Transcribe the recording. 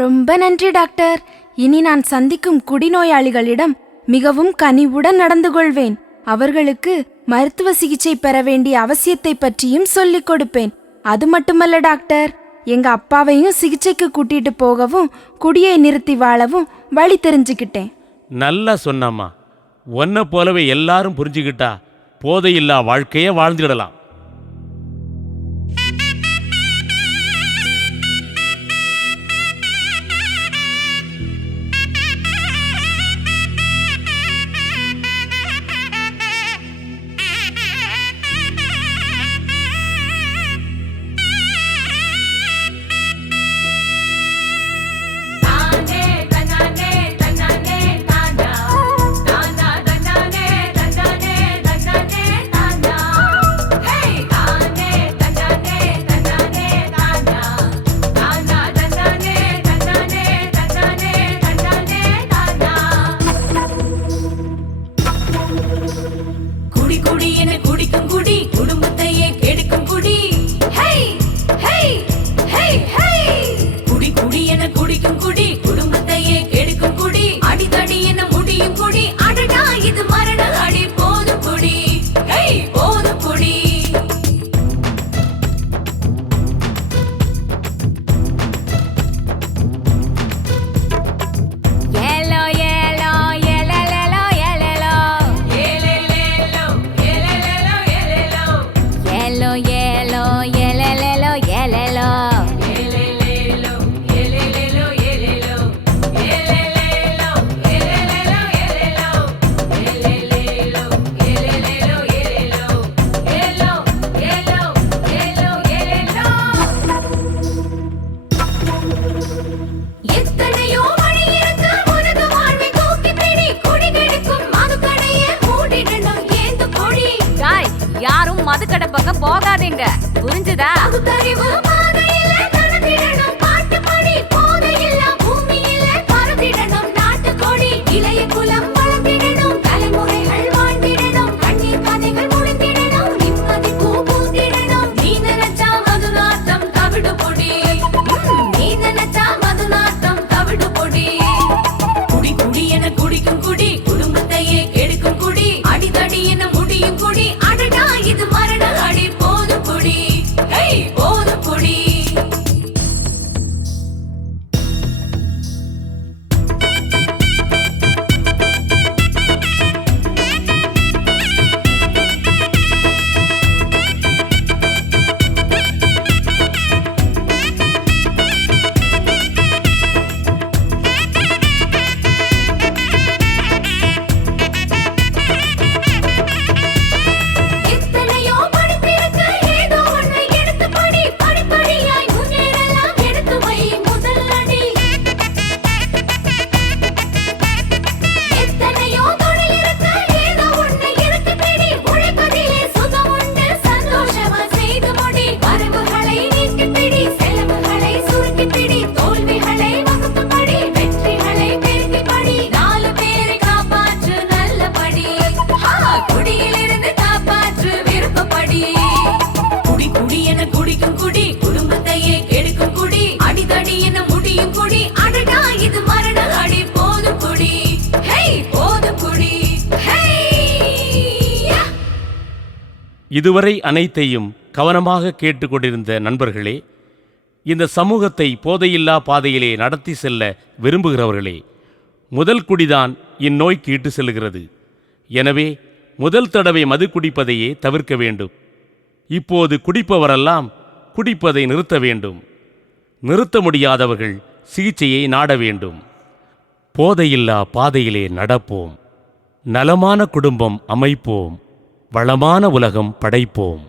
ரொம்ப நன்றி டாக்டர். இனி நான் சந்திக்கும் குடிநோயாளிகளிடம் மிகவும் கனிவுடன் நடந்து கொள்வேன். அவர்களுக்கு மருத்துவ சிகிச்சை பெற வேண்டிய அவசியத்தை பற்றியும் சொல்லிக் கொடுப்பேன். அது மட்டுமல்ல டாக்டர், எங்க அப்பாவையும் சிகிச்சைக்கு கூட்டிட்டு போகவும் குடியை நிறுத்தி வாழவும் வழி தெரிஞ்சுக்கிட்டேன். நல்லா சொன்னம்மா. உன்னை போலவே எல்லாரும் புரிஞ்சுக்கிட்டா போதையில்லா வாழ்க்கைய வாழ்ந்துடலாம். மதுக்கடை பக்கம் போகாதீங்க, புரிஞ்சுதா? இதுவரை அனைத்தையும் கவனமாக கேட்டுக்கொண்டிருந்த நண்பர்களே, இந்த சமூகத்தை போதையில்லா பாதையிலே நடத்தி செல்ல விரும்புகிறவர்களே, முதல் குடிதான் இந்நோய்க்கு இட்டு செல்லுகிறது. எனவே முதல் தடவை மது குடிப்பதையே தவிர்க்க வேண்டும். இப்போது குடிப்பவரெல்லாம் குடிப்பதை நிறுத்த வேண்டும். நிறுத்த முடியாதவர்கள் சிகிச்சையை நாட வேண்டும். போதையில்லா பாதையிலே நடப்போம். நலமான குடும்பம் அமைப்போம். வளமான உலகம் படைப்போம்.